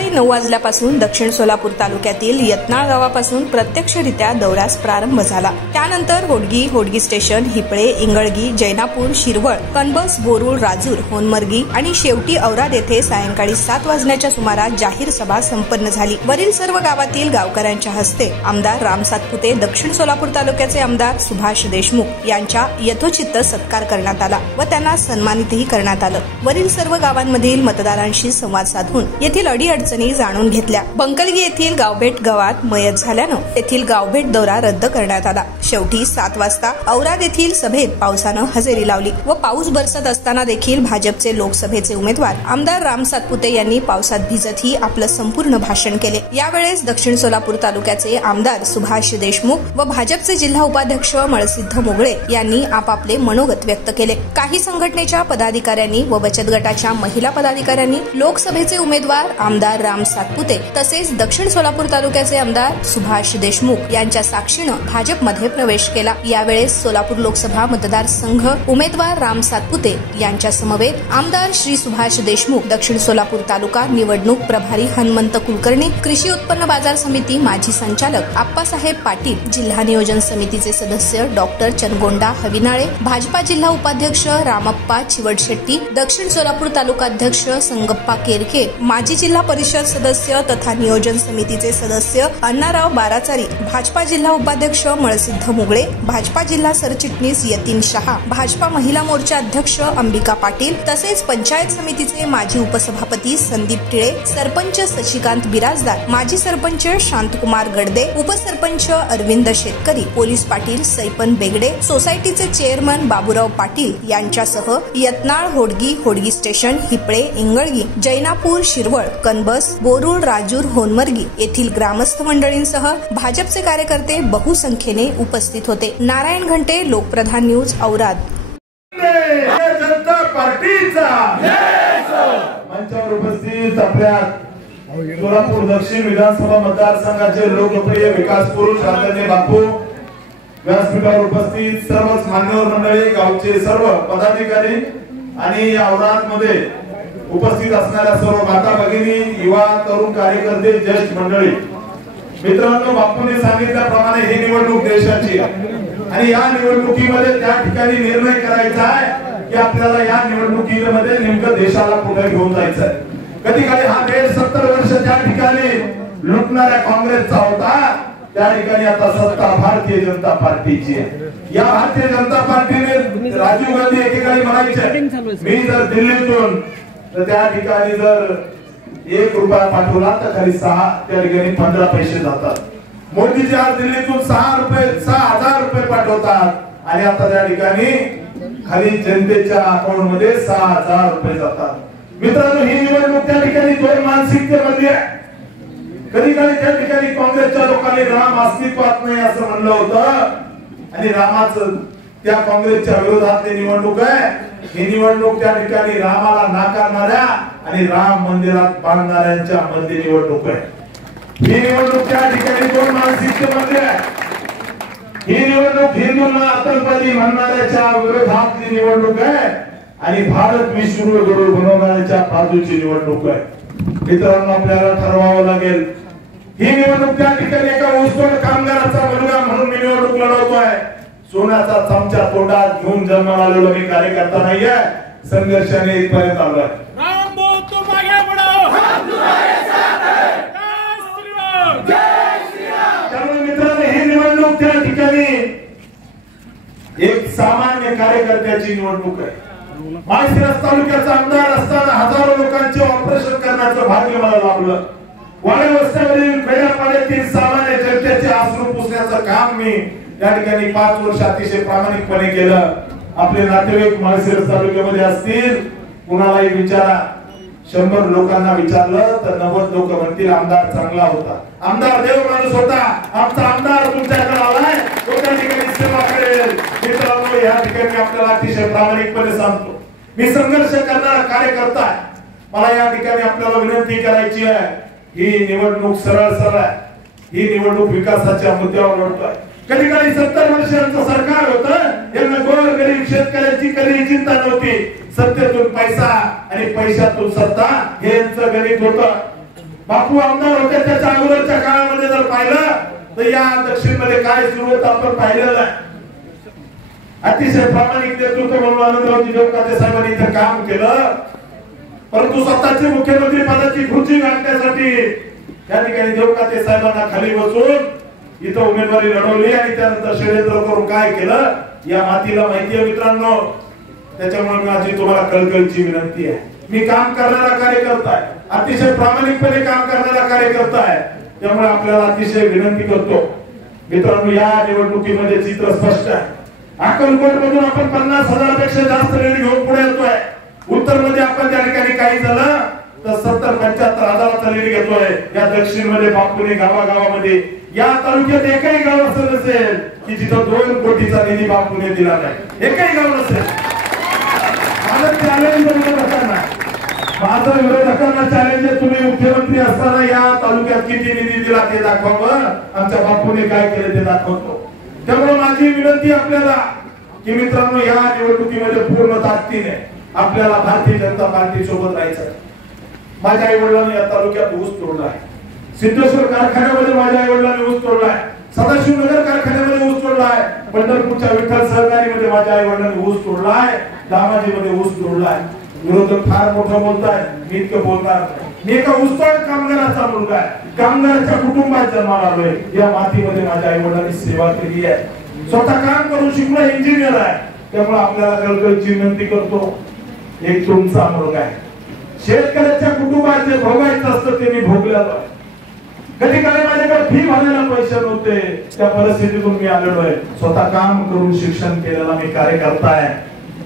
सकाळी 9 वाजल्यापासून दक्षिण सोलापूर तालुक्यातील यत्नाळ गावापासून प्रत्यक्षरित्या दौऱ्यास प्रारंभ झाला। त्यानंतर होडगी स्टेशन, हिपळे, इंगळगी, जैनापूर, शिरवळ, कणबस, बोरुळ, राजूर, होनमर्गी आणि शेवटी औराद येथे सायंकाळी 7 वाजण्याच्या सुमारास जाहीर सभा संपन्न झाली। वरील सर्व गावातील गावकऱ्यांच्या हस्ते आमदार राम सातपुते, दक्षिण सोलापूर तालुक्याचे आमदार सुभाष देशमुख यांच्या यथोचित सत्कार करण्यात आला व त्यांना सन्मानितही करण्यात आलं। वरील सर्व गावांमधील मतदारांशी संवाद साधून येथील अडीअडचणी जाणून घेतल्या। बंकलगी येथील गावभेट गावात मयत झाल्यानं येथील गावभेट दौरा रद्द करण्यात आला। शेवटी 7 वाजता औराद येथील सभेत पावसानं हजेरी लावली व पाऊस बरसत असताना देखील भाजपचे लोकसभेचे उमेदवार आमदार राम सातपुते यांनी पावसात भिजतही आपलं संपूर्ण भाषण केले। यावेळेस दक्षिण सोलापूर तालुक्याचे आमदार सुभाष देशमुख व भाजपचे जिल्हा उपाध्यक्ष मळसिद्ध मोगळे यांनी आपापले मनोगत व्यक्त केले। काही संघटनेच्या पदाधिकाऱ्यांनी व बचत गटाच्या महिला पदाधिकाऱ्यांनी लोकसभेचे उमेदवार आमदार राम सातपुते तसेच दक्षिण सोलापूर तालुक्याचे आमदार सुभाष देशमुख यांच्या साक्षीनं भाजपमध्ये प्रवेश केला। यावेळेस सोलापूर लोकसभा मतदारसंघ उमेदवार राम सातपुते यांच्या समवेत आमदार श्री सुभाष देशमुख, दक्षिण सोलापूर तालुका निवडणूक प्रभारी हनुमंत कुलकर्णी, कृषी उत्पन्न बाजार समिती माजी संचालक आप्पासाहेब पाटील, जिल्हा नियोजन समितीचे सदस्य डॉक्टर चनगोंडा हविनाळे, भाजपा जिल्हा उपाध्यक्ष रामप्पा चिवडशेट्टी, दक्षिण सोलापूर तालुकाध्यक्ष संगप्पा केरके, माजी जिल्हा परिषद सदस्य तथा नियोजन समितीचे सदस्य अण्णाराव बाराचारी, भाजपा जिल्हा उपाध्यक्ष मळसिद्ध मोगळे, भाजपा जिल्हा सरचिटणीस यतीन शहा, भाजपा महिला मोर्चा अध्यक्ष अंबिका पाटील तसेच पंचायत समितीचे माजी उपसभापती संदीप टिळे, सरपंच शशिकांत बिराजदार, माजी सरपंच शांतकुमार गडदे, उपसरपंच अरविंद शेतकरी, पोलीस पाटील सैपन बेगडे, सोसायटीचे चेअरमन बाबूराव पाटील यांच्यासह यत्नाळ, होडगी स्टेशन, हिपळे, इंगळगी, जैनापूर, शिरवळ, कणबस, बोरुळ, राजूर, होनमर्गी येथील ग्रामस्थ मंडळींसह भाजपचे कार्यकर्ते बहुसंख्येने उपस्थित होते। नारायण घंटे, लोकप्रधान न्यूज, औराद। जनता पार्टीचा मंचावर उपस्थित आपल्या सोलापूर दक्षिण विधानसभा मतदारसंघाचे लोकप्रिय विकास पुरुष आदरणीय बापू, व्यासपीठावर उपस्थित सर्वच मान्यवर मंडळी, गावचे सर्व पदाधिकारी आणि औराद मध्ये उपस्थित असणाऱ्या सर्व माता भगिनी, युवा, तरुण कार्यकर्ते, ज्येष्ठ मंडळी, मित्रांनो, बापूने सांगितल्याप्रमाणे ही निवडणूक देशाची आणि या निवडणुकीमध्ये त्या ठिकाणी निर्णय करायचा आहे की आपल्याला या निवडणुकीमध्ये नेमकं देशाला कुठे घेऊन जायचं आहे। कधी काळी हा देश 70 वर्ष त्या ठिकाणी लुटणाऱ्या काँग्रेसचा होता, त्या ठिकाणी आता सत्ता भारतीय जनता पार्टीची आहे। या भारतीय जनता पार्टीने राजीव गांधी एकेकाळी म्हणायचे, मी जर दिल्लीतून तर त्या ठिकाणी जर 1 रुपया पाठवला तर खाली 6 त्या ठिकाणी 15 पैसे जातात। मोदीजी आज दिल्लीतून 6,000 रुपये पाठवतात आणि आता त्या ठिकाणी खाली जनतेच्या अकाउंट मध्ये 6,000 रुपये जातात। मित्रांनो, ही निवडणूक त्या ठिकाणी दोन मानसिकतेमध्ये आहे। कधी काळी त्या ठिकाणी काँग्रेसच्या लोकांनी राम अस्तित्वात नाही असं म्हणलं होतं आणि रामाचं त्या काँग्रेसच्या विरोधातली निवडणूक आहे। ही निवडणूक त्या ठिकाणी रामाला नाकारणाऱ्या आणि राम मंदिरात बांधणाऱ्यांच्या मध्ये निवडणूक आहे। ही निवडणूक त्या ठिकाणी दोन मानसिकतेमध्ये आहे। ही निवडणूक हिंदूंना आतंकवादी म्हणणाऱ्याच्या विरोधातली निवडणूक आहे आणि भारत विश्वगुरू बनवणाऱ्याच्या बाजूची निवडणूक आहे। मित्रांनो, आपल्याला ठरवावं लागेल। ही निवडणूक त्या ठिकाणी एका ऊसतोड कामगाराचा मुलगा म्हणून मी निवडणूक लढवतोय। सोन्याचा चमचा तोंडात घेऊन जन्माला आलेलो मी कार्यकर्ता नाहीये, संघर्षाने इथपर्यंत आलोय। राम बोल, तुम आगे बढ़ो, हम तुम्हारे साथ हैं। जय श्री राम। त्यामुळे मित्रांनो, ही निवडणूक त्या ठिकाणी एक सामान्य कार्यकर्त्याची निवडणूक आहे। माळशिरस तालुक्याचा आमदार असताना हजारो लोकांचे ऑपरेशन करण्याचं भाग्य मला लाभलं। वाड्या वस्त्यावरील खेड्यापाड्यातील सामान्य जनतेचे अश्रू पुसण्याचं काम मी त्या ठिकाणी 5 वर्ष अतिशय प्रामाणिकपणे केलं। आपले नातेवाईक माळशिरस तालुक्यामध्ये असतील, कुणालाही विचारा, 100 लोकांना विचारलं तर 90 लोक म्हणतील आमदार चांगला होता, आमदार देव माणूस होता, आमचा आमदार तुमच्याकडे आलाय, तो त्या ठिकाणी सेवा करेल। मित्रांनो, या ठिकाणी आपल्याला अतिशय प्रामाणिकपणे सांगतो, मी संघर्ष करणारा कार्यकर्ता आहे। मला या ठिकाणी आपल्याला विनंती करायची आहे, ही निवडणूक सरळ आहे। ही निवडणूक विकासाच्या मुद्द्यावर लढतोय। कधी कधी 70 वर्षांचं सरकार होतं, यांना गोरगरीब शेतकऱ्यांची कधी चिंता नव्हती। सत्तेतून पैसा आणि पैशातून सत्ता हे यांचं गणित होतं। बापू आमदार होते त्याच्या अगोदरच्या काळामध्ये जर पाहिलं तर या दक्षिण मध्ये काय सुरू होतं आपण पाहिलेलं आहे. अतिशय प्रामाणिक नेतृत्व म्हणून आनंदरावजी देवकाते साहेबांनी इथं काम केलं, परंतु स्वतःची मुख्यमंत्री पदाची खुर्ची गाठण्यासाठी त्या ठिकाणी देवकाते साहेबांना खाली बसून इथं उमेदवारी लढवली आणि त्यानंतर षडयंत्र करून काय केलं या मातीला माहिती आहे मित्रांनो. त्याच्यामुळे माझी तुम्हाला कळकळीची विनंती आहे, मी काम करणारा कार्यकर्ता आहे, अतिशय प्रामाणिकपणे काम करणारा कार्यकर्ता आहे, त्यामुळे आपल्याला अतिशय विनंती करतो मित्रांनो, या निवडणुकीमध्ये चित्र स्पष्ट आहे. अक्कलकोट मधून आपण 50,000 पेक्षा जास्त लीड घेऊन पुढे येतोय. उत्तर मध्ये आपण त्या ठिकाणी काही झालं तर 70-75 हजाराचा लीड घेतोय. या दक्षिण मध्ये बापूने गावागावामध्ये या तालुक्यात एकही गाव असं नसेल की जिथं 2 कोटीचा निधी बापूने दिला नाही, एकही गाव नसेल. माझं विरोधकांना चॅलेंज आहे, तुम्ही मुख्यमंत्री असताना या तालुक्यात किती निधी दिला ते दाखवावं, आमच्या बापूने काय केलं ते दाखवतो. त्यामुळे माझी विनंती आपल्याला की मित्रांनो, या निवडणुकीमध्ये पूर्ण ताकदीने आपल्याला भारतीय जनता पार्टी सोबत राहायचं. माझ्या आई वडिलांनी या तालुक्यात ऊस तोडला आहे, सिद्धेश्वर कारखान्यामध्ये माझ्या आई वडिलांनी ऊस तोडला आहे, सदाशिवनगर कारखान्यामध्ये ऊस तोडला आहे, पंढरपूरच्या विठ्ठल सहकारीमध्ये माझ्या आई वडिलांनी ऊस तोडला आहे, दामाजीमध्ये ऊस तोडला आहे. विरोधक फार मोठं बोलताय, मी इतकं बोलणार नाही. मी एका ऊसतोड कामगाराचा मुलगा आहे, कामगाराच्या कुटुंबात जन्माला आलोय. या मातीमध्ये माझ्या आई वडिलांनी सेवा केली आहे, स्वतः काम करून शिकलो, इंजिनियर आहे. त्यामुळे आपल्याला कळकळीची विनंती करतो, एक तुमचा मुलगा आहे, शेतकऱ्याच्या कुटुंबात जे भोगायचं असतं ते मी भोगलेलो आहे. कधी काळी माझ्याकडे फी भरायला पैसे नव्हते, त्या परिस्थितीतून मी आलेलो आहे. स्वतः काम करून शिक्षण केलेला मी कार्यकर्ता आहे,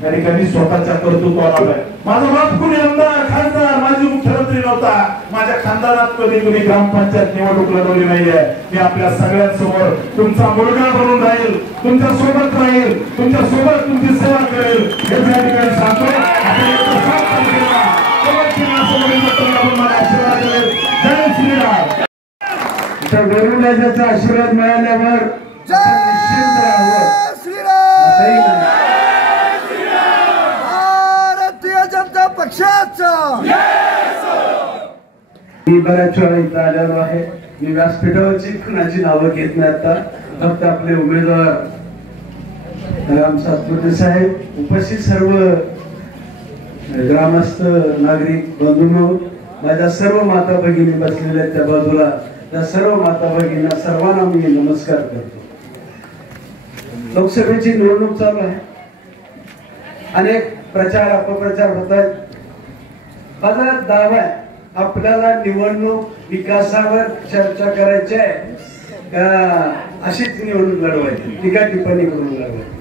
त्या ठिकाणी स्वतःच्या कर्तृत्वाला आलोय. माझा बाप कुणी आमदार खासदार माझी मुख्यमंत्री नव्हता, माझ्या खानदानात कधी कुणी ग्रामपंचायत निवडणूक लढवली नाहीये. मी आपल्या सगळ्यांसमोर तुमचा मुलगा बनून राहील, तुमच्या सोबत राहील, तुमच्या सोबत तुमची सेवा करेल हे त्या ठिकाणी सांगतो. जय श्रीराम. वरुणराजाचा आशीर्वाद मिळाल्यावर मी बऱ्याच वेळा इथं आलेलो आहे. मी व्यासपीठावरची कुणाची नावं घेत नाही, आता फक्त आपले उमेदवार राम सातपुते साहेब, उपस्थित सर्व ग्रामस्थ नागरिक बंधूंनो, माझ्या सर्व माता भगिनी बसलेल्या त्या बाजूला, त्या सर्व माता भगिनींना सर्वांना मी नमस्कार करतो. लोकसभेची निवडणूक चालू आहे, अनेक प्रचार अपप्रचार होत आहेत. माझा दावा आहे, आपल्याला निवडणूक विकासावर चर्चा करायची आहे का अशीच निवडणूक लढवायची, टीका टिप्पणी करून लढवायची,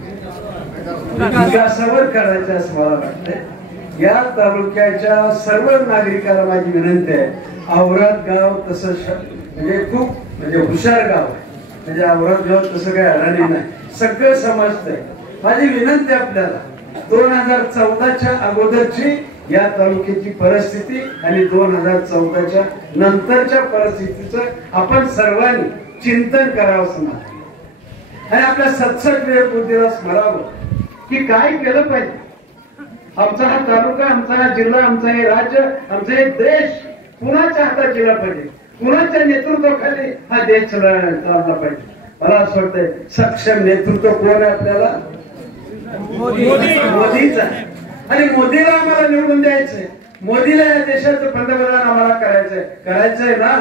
विकासावर करायचं असं मला वाटतंय. या तालुक्याच्या सर्व नागरिकांना माझी विनंती आहे, औराद गाव तसं म्हणजे खूप म्हणजे हुशार गाव आहे, म्हणजे औराद गाव तसं काही अडाणी नाही, सगळं समजतंय. माझी विनंती आपल्याला 2014च्या अगोदरची या तालुक्याची परिस्थिती आणि 2014च्या नंतरच्या परिस्थितीचं आपण सर्वांनी चिंतन करावं समजा, आणि आपल्या 67 बुद्धीला स्मरावं की काय केलं पाहिजे. आमचा हा तालुका, आमचा हा जिल्हा, आमचा हे राज्य, आमचा हे देश कुणाच्या हातात गेला पाहिजे, कुणाच्या नेतृत्वाखाली हा देश चालला पाहिजे. मला असं वाटतंय सक्षम नेतृत्व कोण आहे आपल्याला? मोदीच आहे. आणि मोदीला आम्हाला निवडून द्यायचंय, मोदीला या देशाचं पंतप्रधान आम्हाला करायचंय ना.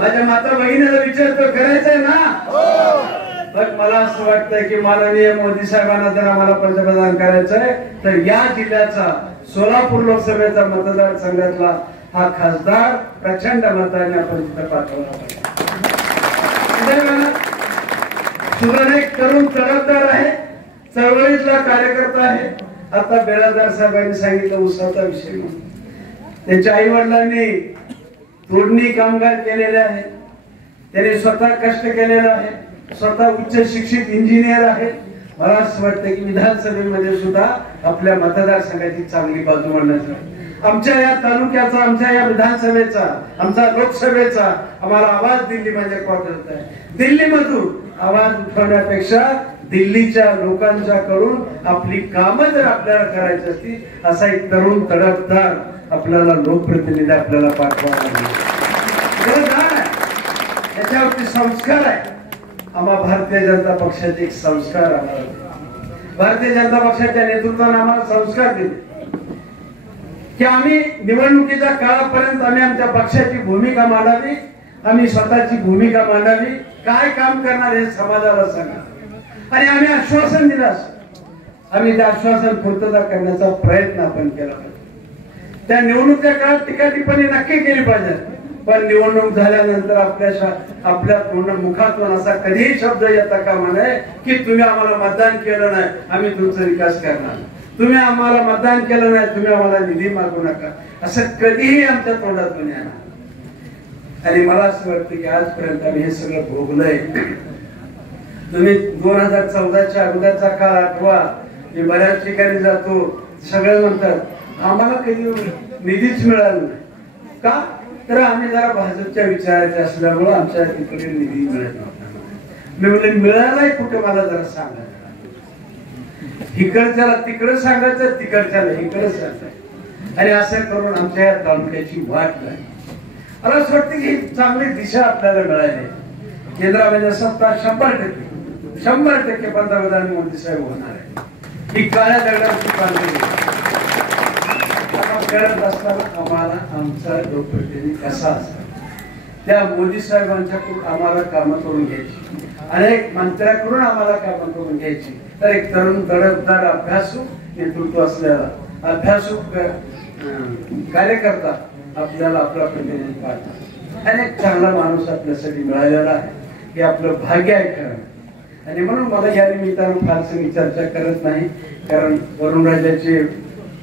माझ्या माता भगिनीला विचारतो, करायचंय ना. पण मला असं वाटतंय की माननीय मोदी साहेबांना जर आम्हाला पंतप्रधान करायचंय तर या जिल्ह्याचा सोलापूर लोकसभेचा मतदारसंघातला हा खासदार प्रचंड मताने आपण तिथे पाठवला पाहिजे. सुधारक तरुण तडफदार आहे, चळवळीतला कार्यकर्ता आहे. आता बेरादार साहेबांनी सांगितलं उसाचा विषय म्हणून, त्यांच्या आई वडिलांनी तोडणी कामगार केलेले आहे, त्यांनी स्वतः कष्ट केलेलं आहे, स्वतः उच्च शिक्षित इंजिनियर आहे. मला असं वाटतं की विधानसभेमध्ये सुद्धा आपल्या मतदारसंघाची चांगली बाजू मांडण्याचा, आमच्या या तालुक्याचा, आमच्या या विधानसभेचा, आमचा लोकसभेचा आम्हाला आवाज दिल्लीमध्ये पोहोचत आहे. दिल्लीमधून आवाज उठवण्यापेक्षा दिल्लीच्या लोकांच्या कडून आपली कामं जर आपल्याला करायची असती, असा एक तरुण तडफदार आपल्याला लोकप्रतिनिधी आपल्याला पाठवावा लागेल. बलिदान आहे, त्याच्यावरती संस्कार आहे. आम्हा भारतीय जनता पक्षाचे एक संस्कार आम्हाला, भारतीय जनता पक्षाच्या नेतृत्वाने आम्हाला संस्कार दिले की आम्ही निवडणुकीच्या काळापर्यंत आम्ही आमच्या पक्षाची भूमिका मांडावी, आम्ही स्वतःची भूमिका मांडावी, काय काम करणार हे समाजाला सांगा. आणि आम्ही आश्वासन दिलं असं, आम्ही ते आश्वासन पूर्तता करण्याचा प्रयत्न आपण केला पाहिजे. त्या निवडणुकीच्या काळात टीका टिप्पणी नक्की केली पाहिजे, पण निवडणूक झाल्यानंतर आपल्या पूर्ण मुखातून असा कधीही शब्द येता कामा नये की तुम्ही आम्हाला मतदान केलं नाही, आम्ही तुमचा विकास करणार, तुम्ही आम्हाला मतदान केलं नाही, तुम्ही आम्हाला निधी मागू नका, असं कधीही आमच्या तोंडातून येणार. आणि मला असं वाटतं की आजपर्यंत आम्ही हे सगळं भोगलंय. तुम्ही 2014च्या अगोदरचा काळ आठवा, मी बऱ्याच ठिकाणी जातो, सगळे म्हणतात आम्हाला कधी निधीच मिळाला नाही. का? तर आम्ही जरा भाजपच्या विचाराचे असल्यामुळे आमच्या तिकडे निधी मिळत नव्हता. मी म्हणले मिळालाय कुठे मला जरा सांगा. इकडच्याला तिकडे सांगायचं, तिकडच्याला इकडे सांगायचं, आणि असं करून आमच्या या तालुक्याची वाट नाही. मला असं वाटतं की चांगली दिशा आपल्याला मिळाली. केंद्रामध्ये सत्ता 100% पंतप्रधान मोदी साहेब होणार आहे. ही काळ्या दगडाची पालखी करत असताना आम्हाला आमचा लोकप्रतिनिधी कसा असतो, त्या मोदी साहेबांच्याकडून आम्हाला कामं करून घ्यायची, अनेक मंत्र्याकडून आम्हाला कामं करून घ्यायची. तर एक तरुण तडफदार अभ्यासू नेतृत्व असलेला अभ्यासू कार्यकर्ता आपल्याला आपला प्रतिनिधी पाहतात. अनेक चांगला माणूस आपल्यासाठी मिळालेला आहे, हे आपलं भाग्य आहे खरं. आणि म्हणून मला या निमित्तानं फारसं मी चर्चा करत नाही, कारण वरुणराजाचे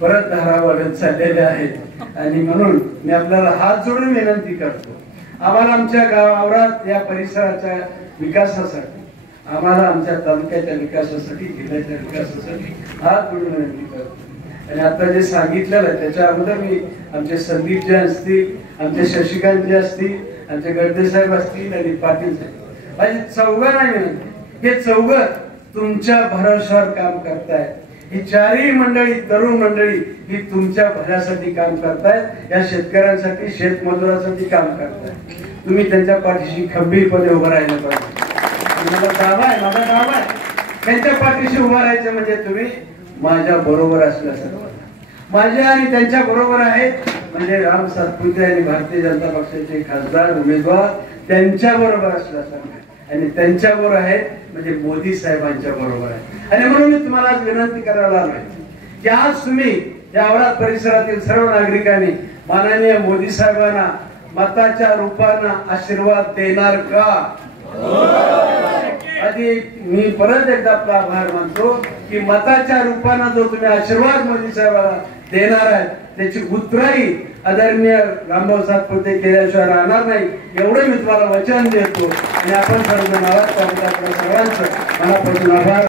परत धारा वाढत चाललेले आहेत. आणि म्हणून मी आपल्याला हात जोडून विनंती करतो, आम्हाला आमच्या गावात या परिसराच्या विकासासाठी, आम्हाला आमच्या तालुक्याच्या विकासासाठी, जिल्ह्याच्या विकासासाठी हात जोडून विनंती करतो. आणि आता जे सांगितलेलं त्याच्या अगोदर मी आमचे संदीप जे असतील, आमचे शशिकांत जे असतील, आमचे गडदे साहेब असतील आणि पाटील साहेब, माझे चौघं नाही विनंती, हे चौघं तुमच्या भरोशावर काम करतायत. ही चारही मंडळी, तरुण मंडळी ही तुमच्या भल्यासाठी काम करतायत, या शेतकऱ्यांसाठी, शेतमजुरांसाठी काम करतायत. तुम्ही त्यांच्या पाठीशी खंबीरपणे उभं राहिलं पाहिजे. माझा दावा आहे त्यांच्या पाठीशी उभं राहायचं म्हणजे तुम्ही माझ्या बरोबर असल्यासारखं. माझ्या आणि त्यांच्या बरोबर आहेत म्हणजे राम सातपुते आणि भारतीय जनता पक्षाचे खासदार उमेदवार त्यांच्या बरोबर असल्यासारखं, आणि त्यांच्या बरोबर आहेत म्हणजे मोदी साहेबांच्या बरोबर आहे. आणि म्हणून मी तुम्हाला विनंती करायला आलोय की आज तुम्ही या औराद परिसरातील सर्व नागरिकांनी माननीय मोदी साहेबांना मताच्या रूपानं आशीर्वाद देणार का? आधी मी परत एकदा आपला आभार मानतो की मताच्या रूपानं जो तुम्ही आशीर्वाद मोदी साहेबांना देणार आहे त्याची उतराई आदरणीय रामभाऊ सातपुते केल्याशिवाय राहणार नाही, एवढं मी तुम्हाला वचन देतो. आणि आपण सर्व सर्वांचं मनापासून आभार.